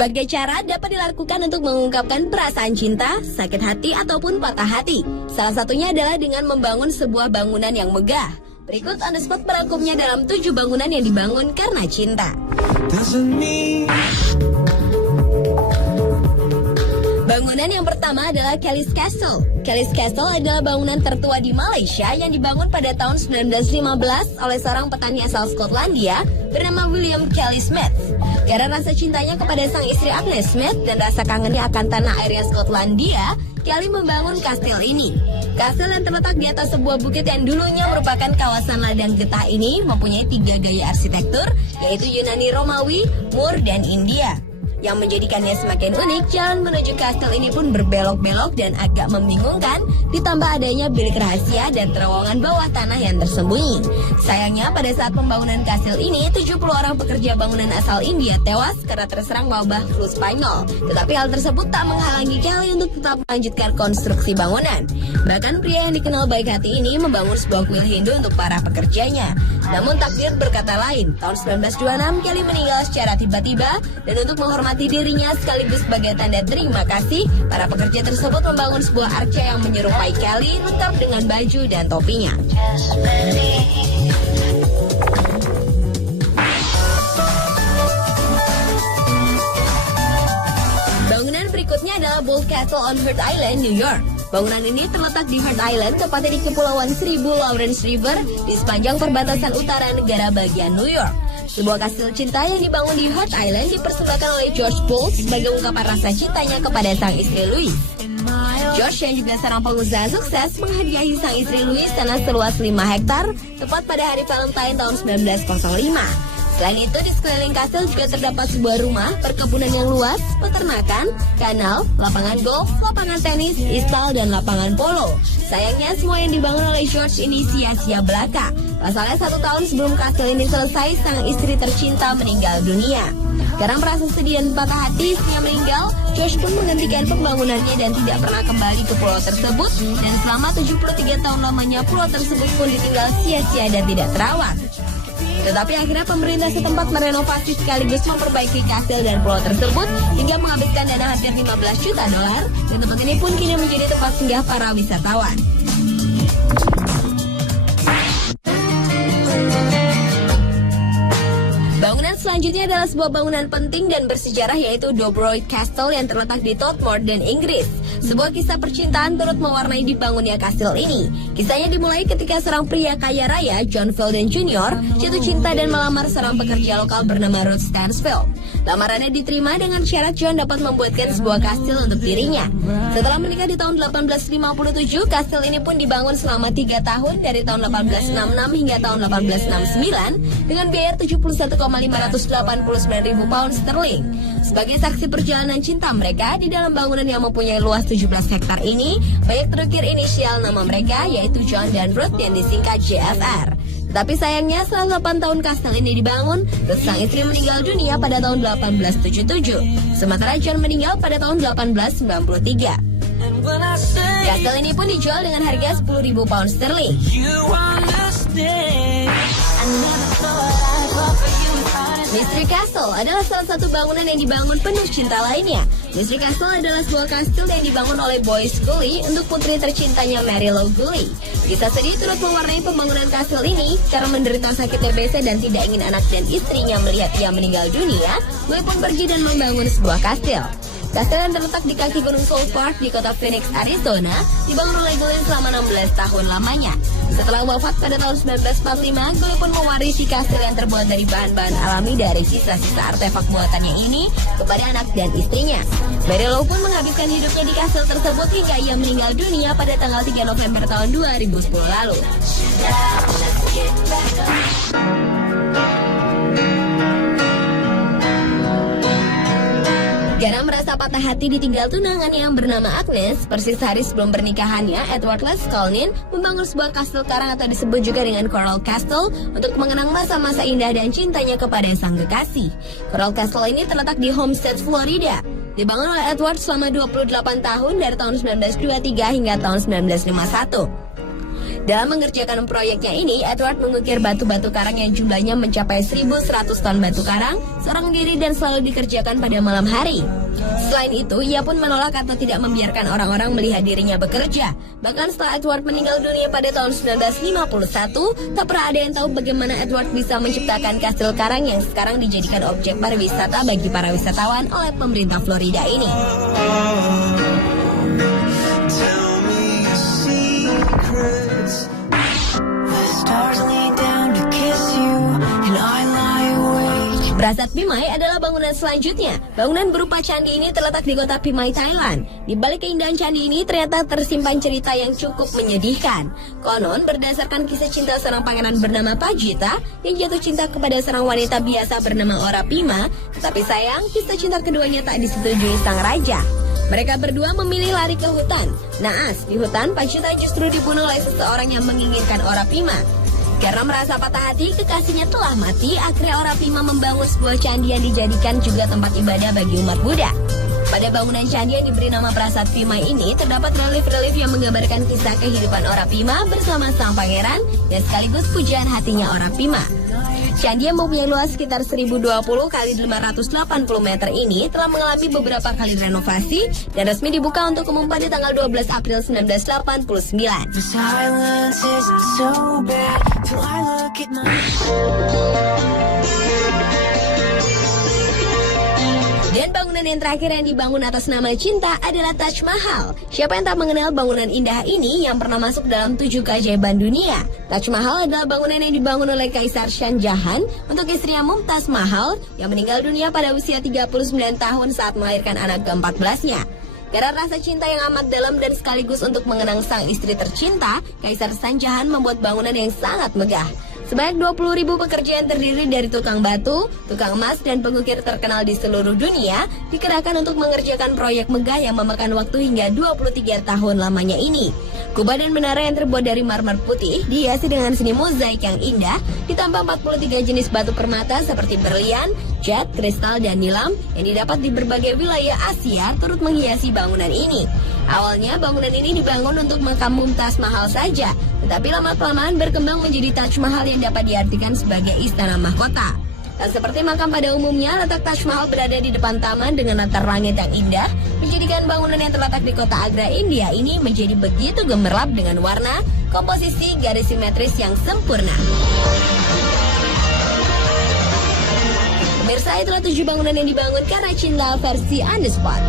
Berbagai cara dapat dilakukan untuk mengungkapkan perasaan cinta, sakit hati, ataupun patah hati. Salah satunya adalah dengan membangun sebuah bangunan yang megah. Berikut on the spot merangkumnya dalam 7 bangunan yang dibangun karena cinta. Bangunan yang pertama adalah Kelly's Castle. Kelly's Castle adalah bangunan tertua di Malaysia yang dibangun pada tahun 1915 oleh seorang petani asal Skotlandia bernama William Kelly Smith. Karena rasa cintanya kepada sang istri Agnes Smith dan rasa kangennya akan tanah airnya Skotlandia, Kelly membangun kastil ini. Kastil yang terletak di atas sebuah bukit yang dulunya merupakan kawasan ladang getah ini mempunyai 3 gaya arsitektur, yaitu Yunani, Romawi, Moor, dan India. Yang menjadikannya semakin unik, jalan menuju kastil ini pun berbelok-belok dan agak membingungkan, ditambah adanya bilik rahasia dan terowongan bawah tanah yang tersembunyi. Sayangnya pada saat pembangunan kastil ini, 70 orang pekerja bangunan asal India tewas karena terserang wabah flu Spanyol. Tetapi hal tersebut tak menghalangi Kelly untuk tetap melanjutkan konstruksi bangunan. Bahkan pria yang dikenal baik hati ini membangun sebuah kuil Hindu untuk para pekerjanya. Namun takdir berkata lain, tahun 1926 Kelly meninggal secara tiba-tiba, dan untuk menghormati dirinya sekaligus sebagai tanda terima kasih, para pekerja tersebut membangun sebuah arca yang menyerupai Kelly lengkap dengan baju dan topinya. Bangunan berikutnya adalah Bold Castle on Heart Island, New York. Bangunan ini terletak di Heart Island, tepatnya di Kepulauan Seribu Lawrence River, di sepanjang perbatasan utara negara bagian New York. Sebuah kastil cinta yang dibangun di Heart Island dipersembahkan oleh George Bolt sebagai ungkapan rasa cintanya kepada sang istri Louise. George yang juga seorang pengusaha sukses menghadiahi sang istri Louise tanah seluas 5 hektar tepat pada hari Valentine tahun 1905. Selain itu, di sekeliling kastil juga terdapat sebuah rumah, perkebunan yang luas, peternakan, kanal, lapangan golf, lapangan tenis, istal, dan lapangan polo. Sayangnya semua yang dibangun oleh George ini sia-sia belaka. Pasalnya 1 tahun sebelum kastil ini selesai, sang istri tercinta meninggal dunia. Karena merasa sedih dan patah hati istrinya meninggal, George pun menghentikan pembangunannya dan tidak pernah kembali ke pulau tersebut. Dan selama 73 tahun lamanya, pulau tersebut pun ditinggal sia-sia dan tidak terawat. Tetapi akhirnya pemerintah setempat merenovasi sekaligus memperbaiki kastil dan pulau tersebut hingga menghabiskan dana hampir 15 juta dolar, dan tempat ini pun kini menjadi tempat singgah para wisatawan. Bangunan selanjutnya adalah sebuah bangunan penting dan bersejarah, yaitu Dobroyd Castle yang terletak di Todmorden, Inggris. Sebuah kisah percintaan turut mewarnai dibangunnya kastil ini. Kisahnya dimulai ketika seorang pria kaya raya, John Fielden Jr., jatuh cinta dan melamar seorang pekerja lokal bernama Ruth Stansfield. Lamarannya diterima dengan syarat John dapat membuatkan sebuah kastil untuk dirinya. Setelah menikah di tahun 1857, kastil ini pun dibangun selama 3 tahun dari tahun 1866 hingga tahun 1869 dengan biaya 71,589 ribu pound sterling. Sebagai saksi perjalanan cinta mereka, di dalam bangunan yang mempunyai luas 17 hektar ini, banyak terukir inisial nama mereka, yaitu John dan Ruth yang disingkat JFR. Tetapi sayangnya setelah 8 tahun kastil ini dibangun, Ruth sang istri meninggal dunia pada tahun 1877. Sementara John meninggal pada tahun 1893. Kastil ini pun dijual dengan harga 10.000 pound sterling. Mystery Castle adalah salah satu bangunan yang dibangun penuh cinta lainnya. Mystery Castle adalah sebuah kastil yang dibangun oleh Boyce Gully untuk putri tercintanya Mary Lou Gully. Kisah sedih turut mewarnai pembangunan kastil ini karena menderita sakit TBC dan tidak ingin anak dan istrinya melihat ia meninggal dunia. Gully pun pergi dan membangun sebuah kastil. Kastil yang terletak di kaki Gunung South Park di kota Phoenix, Arizona, dibangun oleh Gully selama 16 tahun lamanya. Setelah wafat pada tahun 1945, Gully pun mewarisi kastil yang terbuat dari bahan-bahan alami dari sisa-sisa artefak buatannya ini kepada anak dan istrinya. Mary Lou pun menghabiskan hidupnya di kastil tersebut hingga ia meninggal dunia pada tanggal 3 November tahun 2010 lalu. Karena merasa patah hati ditinggal tunangannya yang bernama Agnes, persis hari sebelum pernikahannya, Edward Lescalnin membangun sebuah kastil karang atau disebut juga dengan Coral Castle untuk mengenang masa-masa indah dan cintanya kepada sang kekasih. Coral Castle ini terletak di Homestead, Florida. Dibangun oleh Edward selama 28 tahun dari tahun 1923 hingga tahun 1951. Dalam mengerjakan proyeknya ini, Edward mengukir batu-batu karang yang jumlahnya mencapai 1.100 ton batu karang seorang diri dan selalu dikerjakan pada malam hari. Selain itu, ia pun menolak atau tidak membiarkan orang-orang melihat dirinya bekerja. Bahkan setelah Edward meninggal dunia pada tahun 1951, tak pernah ada yang tahu bagaimana Edward bisa menciptakan kastil karang yang sekarang dijadikan objek pariwisata bagi para wisatawan oleh pemerintah Florida ini. Prasat Phimai adalah bangunan selanjutnya. Bangunan berupa candi ini terletak di kota Phimai, Thailand. Di balik keindahan candi ini ternyata tersimpan cerita yang cukup menyedihkan. Konon berdasarkan kisah cinta seorang pangeran bernama Pajita yang jatuh cinta kepada seorang wanita biasa bernama Orapima, tetapi sayang kisah cinta keduanya tak disetujui sang raja. Mereka berdua memilih lari ke hutan. Naas, di hutan Pajita justru dibunuh oleh seseorang yang menginginkan Orapima. Karena merasa patah hati, kekasihnya telah mati, akhirnya Orapima membangun sebuah candi yang dijadikan juga tempat ibadah bagi umat Buddha. Pada bangunan candi yang diberi nama Prasat Phimai ini, terdapat relief-relief yang menggambarkan kisah kehidupan Orapima bersama sang pangeran dan sekaligus pujian hatinya Orapima. Candi yang mempunyai luas sekitar 1020 kali 580 meter ini telah mengalami beberapa kali renovasi dan resmi dibuka untuk umum pada tanggal 12 April 1989. Dan bangunan yang terakhir yang dibangun atas nama cinta adalah Taj Mahal. Siapa yang tak mengenal bangunan indah ini yang pernah masuk dalam 7 keajaiban dunia? Taj Mahal adalah bangunan yang dibangun oleh Kaisar Shah Jahan untuk istrinya Mumtaz Mahal yang meninggal dunia pada usia 39 tahun saat melahirkan anak ke-14-nya. Karena rasa cinta yang amat dalam dan sekaligus untuk mengenang sang istri tercinta, Kaisar Shah Jahan membuat bangunan yang sangat megah. Sebanyak 20.000 pekerja yang terdiri dari tukang batu, tukang emas, dan pengukir terkenal di seluruh dunia dikerahkan untuk mengerjakan proyek megah yang memakan waktu hingga 23 tahun lamanya ini. Kubah dan menara yang terbuat dari marmer putih dihiasi dengan seni mozaik yang indah, ditambah 43 jenis batu permata seperti berlian, jet, kristal, dan nilam yang didapat di berbagai wilayah Asia turut menghiasi bangunan ini. Awalnya bangunan ini dibangun untuk makam Mumtaz Mahal saja, tetapi lama-kelamaan berkembang menjadi Taj Mahal yang dapat diartikan sebagai istana mahkota. Tak seperti makam pada umumnya, letak Taj Mahal berada di depan taman dengan latar langit yang indah, menjadikan bangunan yang terletak di kota Agra, India ini menjadi begitu gemerlap dengan warna, komposisi, garis simetris yang sempurna. Pemirsa, itulah 7 bangunan yang dibangun karena cinta versi On The Spot.